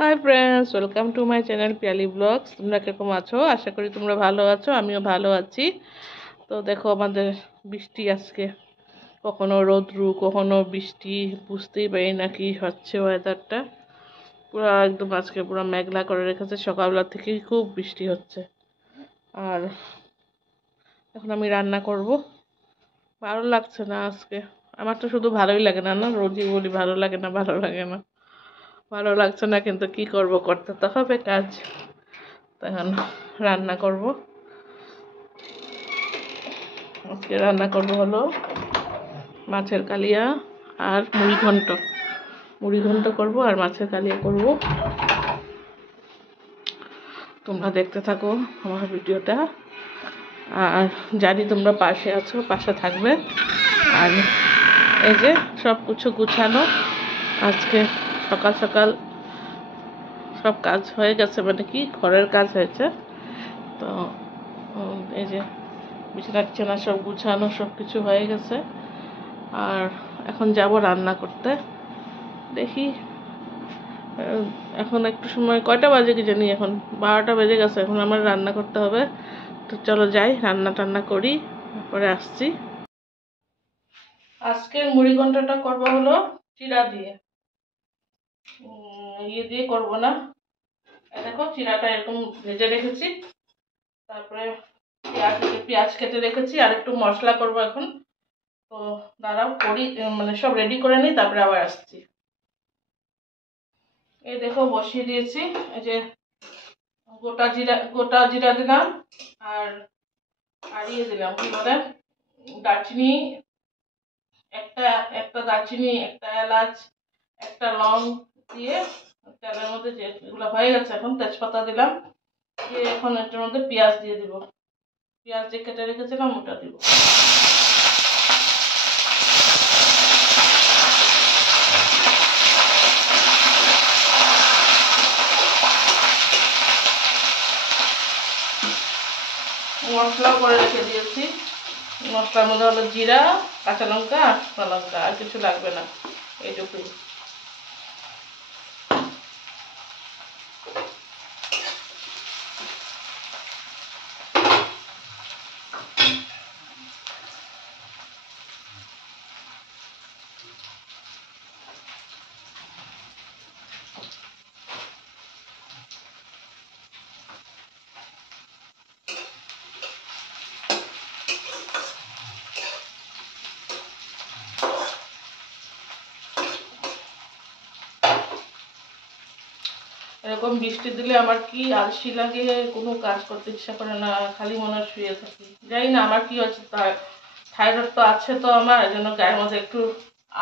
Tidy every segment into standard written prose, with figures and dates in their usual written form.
High friends, welcome to my channel Piyali blogs. তোমরা কিরকম আছো? আশা করি তোমরা ভালো আছো, আমিও ভালো আছি। তো দেখো আমাদের বৃষ্টি আজকে, কখনো রোদ্রু কখনো বৃষ্টি, বুঝতেই পারি না কি হচ্ছে ওয়েদারটা। পুরো একদম আজকে পুরো মেঘলা করে রেখেছে, সকালবেলা থেকেই খুব বৃষ্টি হচ্ছে। আর এখন আমি রান্না করব। ভালো লাগছে না আজকে। আমার তো শুধু ভালোই লাগে না, রোজই বলি ভালো লাগে না ভালো লাগে না, ভালো লাগছে না, কিন্তু কি করব, করতে তো হবে কাজ। তখন রান্না করব। আজকে রান্না করব হলো মাছের কালিয়া আর মুড়ি ঘন্ট করব আর মাছের কালিয়া করব। তোমরা দেখতে থাকো আমার ভিডিওটা, আর জানি তোমরা পাশে আছো, পাশে থাকবে। আর এই যে সব কিছু গুছানো, আজকে সকাল সকাল সব কাজ হয়ে গেছে, মানে কি ঘরের কাজ হয়েছে। তো এই যে বিছানা টিছানা সব গুছানো, সব কিছু হয়ে গেছে। আর এখন যাব রান্না করতে। দেখি এখন একটু সময়, কয়টা বাজে কি জানি, এখন 12টা বেজে গেছে। এখন আমার রান্না করতে হবে। তো চলো যাই, রান্না টান্না করি, তারপরে আসছি। আজকের মুড়ি ঘন্টটা করবো হলো চিড়া দিয়ে, ইয়ে দিয়ে করবো না। দেখো চিড়াটা এরকম ভেজে রেখেছি, তারপরে পেঁয়াজ কেটে রেখেছি, আর একটু মশলা করব এখন। তো দাঁড়াও করি, মানে সব রেডি করে নিই, তারপরে আবার আসছি। এই দেখো বসিয়ে দিয়েছি। এই যে গোটা জিরা দিলাম, আর আর ইয়ে দিলাম, কি বলে, দারচিনি, একটা একটা দারচিনি, একটা এলাচ, একটা লং দিয়ে তেলের মধ্যে, যে এগুলো হয়ে গেছে, এখন তেজপাতা দিলাম, দিয়ে এখন এটার মধ্যে পেঁয়াজ দিয়ে দিব। পেঁয়াজ যে কেটে রেখেছিলাম ওটা দিব। মশলাও করে রেখে দিয়েছি। মশলার মধ্যে হলো জিরা, কাঁচা লঙ্কা আর শুকনো লঙ্কা, আর কিছু লাগবে না, এইটুকুই। এরকম বৃষ্টি দিলে আমার কি আলসি লাগে, কোনো কাজ করতে ইচ্ছা করে না, খালি মনে হয় শুয়ে থাকি। জানি না আমার কি হচ্ছে, থাইরয়েড তো আছে, তো আমার এই জন্য গায়ের মধ্যে একটু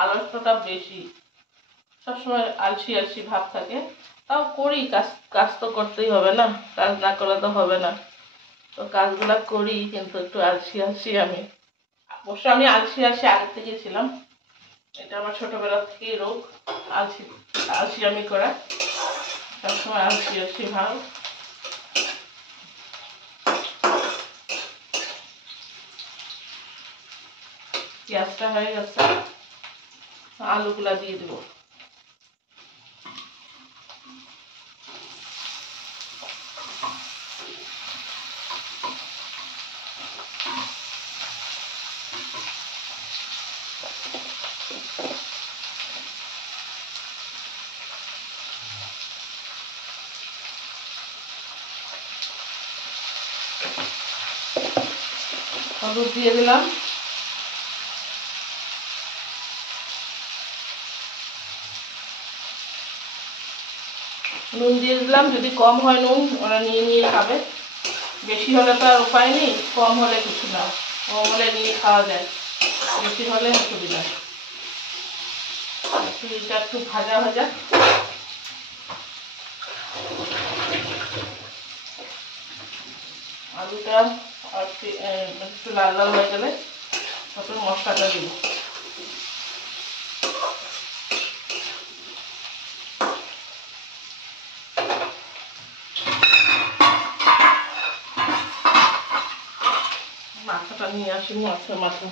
আলস্যটা বেশি, সবসময় আলসি আলসি ভাব থাকে। তাও করি কাজ, কাজ তো করতেই হবে না, কাজ না করলে তো হবে না। তো কাজগুলা করি, কিন্তু একটু আলসি আলসি আমি। অবশ্য আমি আলসি আলসি আগে থেকেই ছিলাম, এটা আমার ছোটবেলা থেকেই রোগ, আলসি আলসি আমি করা, সবসময় আলসি আলসি ভাব। পেঁয়াজটা হয়ে গেছে, আলুগুলা দিয়ে দেবো। হলুদ দিয়ে দিলাম, নুন দিয়ে দিলাম। যদি কম হয় নুন, ওরা নিয়ে নিয়ে খাবে, বেশি হলে তো আর উপায় নেই, কম হলে কিছু না, কম হলে নিয়ে খাওয়া যায়, বেশি হলে অসুবিধা। এটা একটু ভাজা ভাজা, আলুটা আর একটু লাল লাল হয়ে গেলে তারপর মশলাটা দিব। মাথাটা নিয়ে আসি, মাছের মাথা।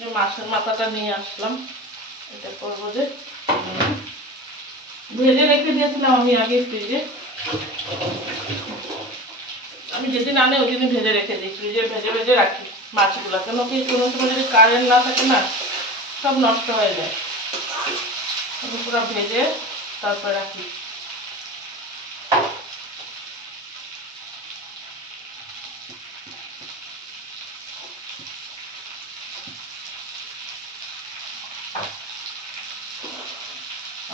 যে মাছের মাথাটা নিয়ে আসলাম, এটা করবো যে ভেজে রেখে দিয়েছিলাম আমি আগে ফ্রিজে। আমি যেদিন আনে ওই দিনই ভেজে রেখে দিই, ফ্রিজে ভেজে ভেজে রাখি মাছগুলো। কেন কি কোনো সময় যদি কারেন্ট না থাকে না, সব নষ্ট হয়ে যায়। আমি পুরো ভেজে তারপর রাখি।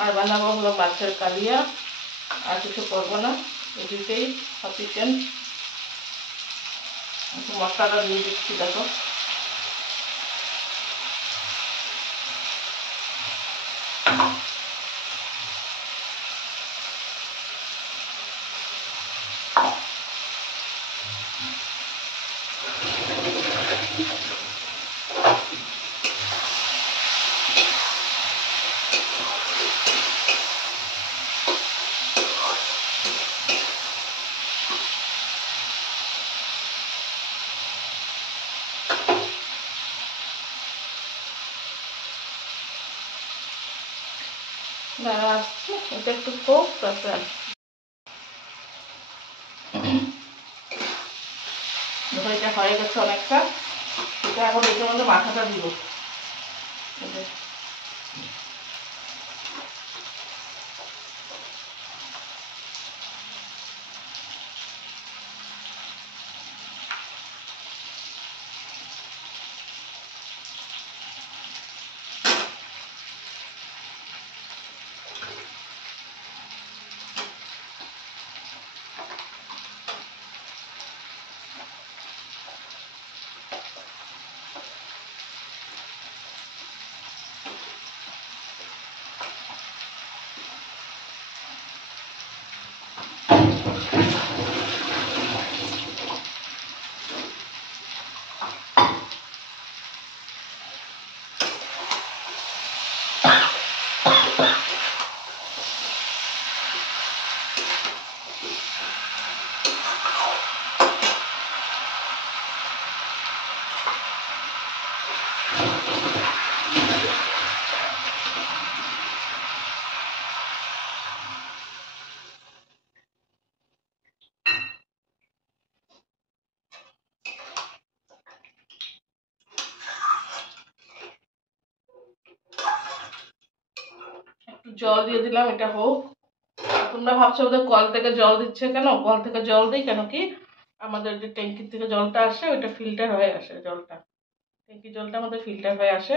আর বানাবো হলো মাছের কালিয়া, আর কিছু করবো না, এদিকেই সাফিসিয়েন্ট। মশলাটা দিয়ে দিচ্ছি, দেখো। এটা একটু হোক, তারপরে এটা হয়ে গেছে অনেকটা। এটা এখন এটার মধ্যে মাথাটা দিব। জল দিয়ে দিলাম, এটা হোক। তোমরা ভাবছো ওদের কল থেকে জল দিচ্ছে কেন? কল থেকে জল দিই কেন কি, আমাদের যে ট্যাঙ্কির থেকে জলটা আসে ওইটা ফিল্টার হয়ে আসে। জলটা, ট্যাঙ্কির জলটা আমাদের ফিল্টার হয়ে আসে।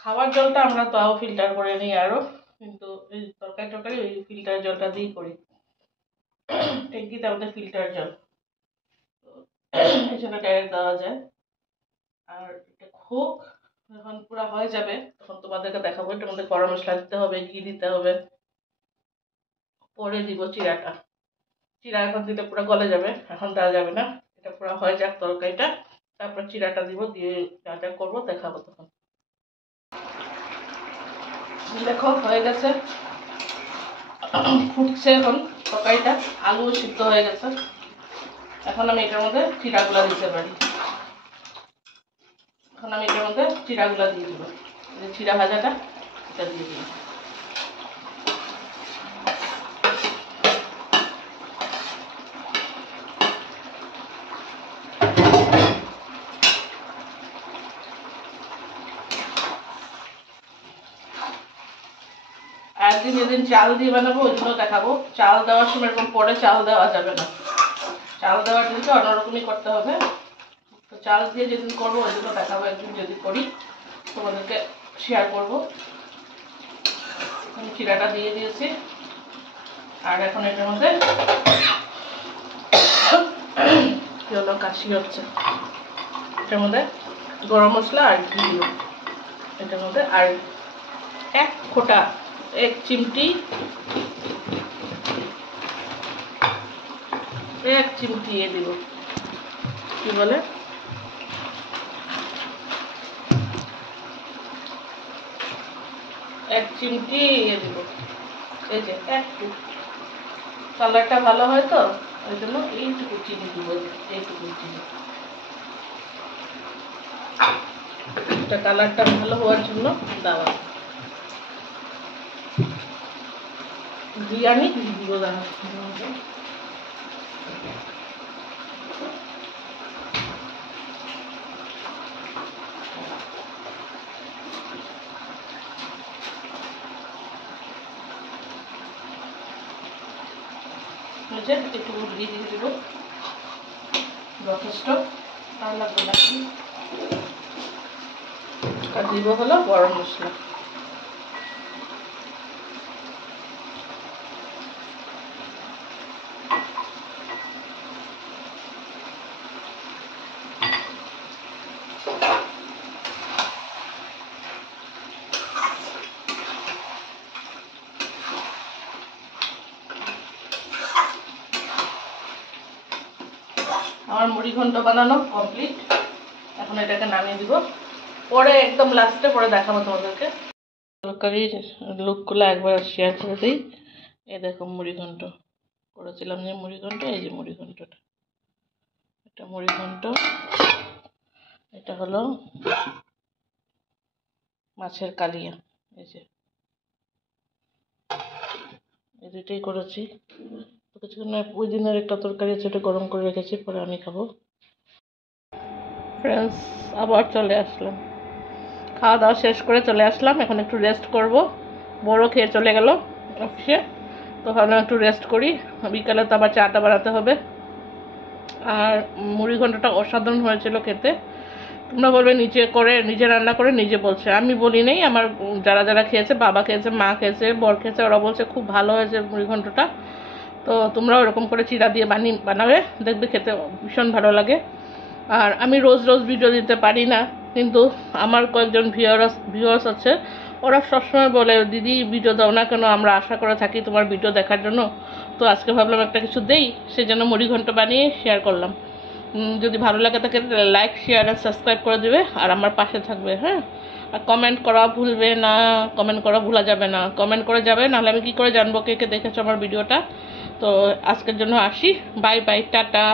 খাওয়ার জলটা আমরা তাও ফিল্টার করে নিই আরো, কিন্তু এই তরকারি টরকারি ওই ফিল্টার জলটা দিয়েই করি। ট্যাঙ্কিতে আমাদের ফিল্টার জল, এই জন্য ডাইরেক্ট দেওয়া যায়। আর এটা হোক, যখন পুরো হয়ে যাবে তখন তোমাদেরকে দেখাবো। এটার মধ্যে গরম মশলা দিতে হবে, ঘি দিতে হবে, পরে দিব চিড়াটা। চিড়া এখন দিলে পুরো গলে যাবে, এখন দেওয়া যাবে না। এটা পুরো হয়ে যাক তরকারিটা, তারপর চিড়াটা দিব, দিয়ে যা যা করবো দেখাবো তখন। দেখো হয়ে গেছে, ফুটছে এখন তরকারিটা, আলু সিদ্ধ হয়ে গেছে। এখন আমি এটার মধ্যে চিড়াগুলা দিতে পারি। এখন আমি এটার মধ্যে চিড়াগুলা দিয়ে দিব, চিড়া ভাজাটা এটা দিয়ে দিব। আর একদিন যেদিন চাল দিয়ে বানাবো ওই জন্য দেখাবো। চাল দেওয়ার সময় এরকম পরে চাল দেওয়া যাবে না, চাল দেওয়ার দিনকে অন্যরকমই করতে হবে। তো চাল দিয়ে যেদিন করবো ওই জন্য দেখাবো, একদিন যদি করি তোমাদেরকে শেয়ার করবো। আমি চিড়াটা দিয়ে দিয়েছি, আর এখন এটার মধ্যে কি হলো, কাশি হচ্ছে। এটার মধ্যে গরম মশলা আর ঘি দিল এটার মধ্যে, আর এক ফোঁটা, এক চিমটি দিব, কি বলে, এক চিমটি দিব। এই যে একটু কালারটা ভালো হয় তো ওই জন্য এইটুকু চিনি দিব, এইটুকু চিনি। এটা কালারটা ভালো হওয়ার জন্য দেওয়া। বিরিয়ানি দিব দেওয়া একটু দিয়ে দিয়ে দেবো, যথেষ্ট আর লাগবে না। আর দিব হলো গরম মশলা। আমার মুড়ি ঘন্ট বানানো কমপ্লিট। এখন এটাকে নামিয়ে দিব, পরে একদম লাস্টে পরে দেখাবো তোমাদেরকে। তরকারির লুকগুলো একবার শেয়ার করে দিই। এই দেখো মুড়ি ঘন্ট করেছিলাম, যে মুড়ি ঘন্ট, এই যে মুড়ি ঘন্টটা, এটা মুড়ি ঘন্ট। এটা হলো মাছের কালিয়া, এই যে এই দুইটাই করেছি। তো কিছুক্ষণ ওই দিনের একটা তরকারি আছে, ওটা গরম করে রেখেছি, পরে আমি খাবো। ফ্রেন্ডস, আবার চলে আসলাম, খাওয়া দাওয়া শেষ করে চলে আসলাম। এখন একটু রেস্ট করব। বড় খেয়ে চলে গেল অফিসে, তো ভাবলাম একটু রেস্ট করি। বিকালে তো আবার চাটা বানাতে হবে। আর মুড়ি ঘন্টটা অসাধারণ হয়েছিল খেতে। তোমরা বলবে নিজে রান্না করে নিজে বলছে, আমি বলি নেই। আমার যারা যারা খেয়েছে, বাবা খেয়েছে, মা খেয়েছে, বর খেয়েছে, ওরা বলছে খুব ভালো হয়েছে মুড়ি ঘন্টটা। তো তোমরাও এরকম করে চিড়া দিয়ে বানাবে, দেখবে খেতে ভীষণ ভালো লাগে। আর আমি রোজ রোজ ভিডিও দিতে পারি না, কিন্তু আমার কয়েকজন ভিউয়ার্স আছে, ওরা সবসময় বলে দিদি ভিডিও দাও না কেন, আমরা আশা করে থাকি তোমার ভিডিও দেখার জন্য। তো আজকে ভাবলাম একটা কিছু দেই, সেই জন্য মুড়ি ঘন্ট বানিয়ে শেয়ার করলাম। যদি ভালো লাগে থাকে লাইক, শেয়ার আর সাবস্ক্রাইব করে দেবে, আর আমার পাশে থাকবে। হ্যাঁ, আর কমেন্ট করা ভুলবে না, কমেন্ট করা ভুলা যাবে না, কমেন্ট করে যাবে, নাহলে আমি কী করে জানবো কে কে দেখেছো আমার ভিডিওটা। তো আজকের জন্য আসি, বাই বাই, টাটা।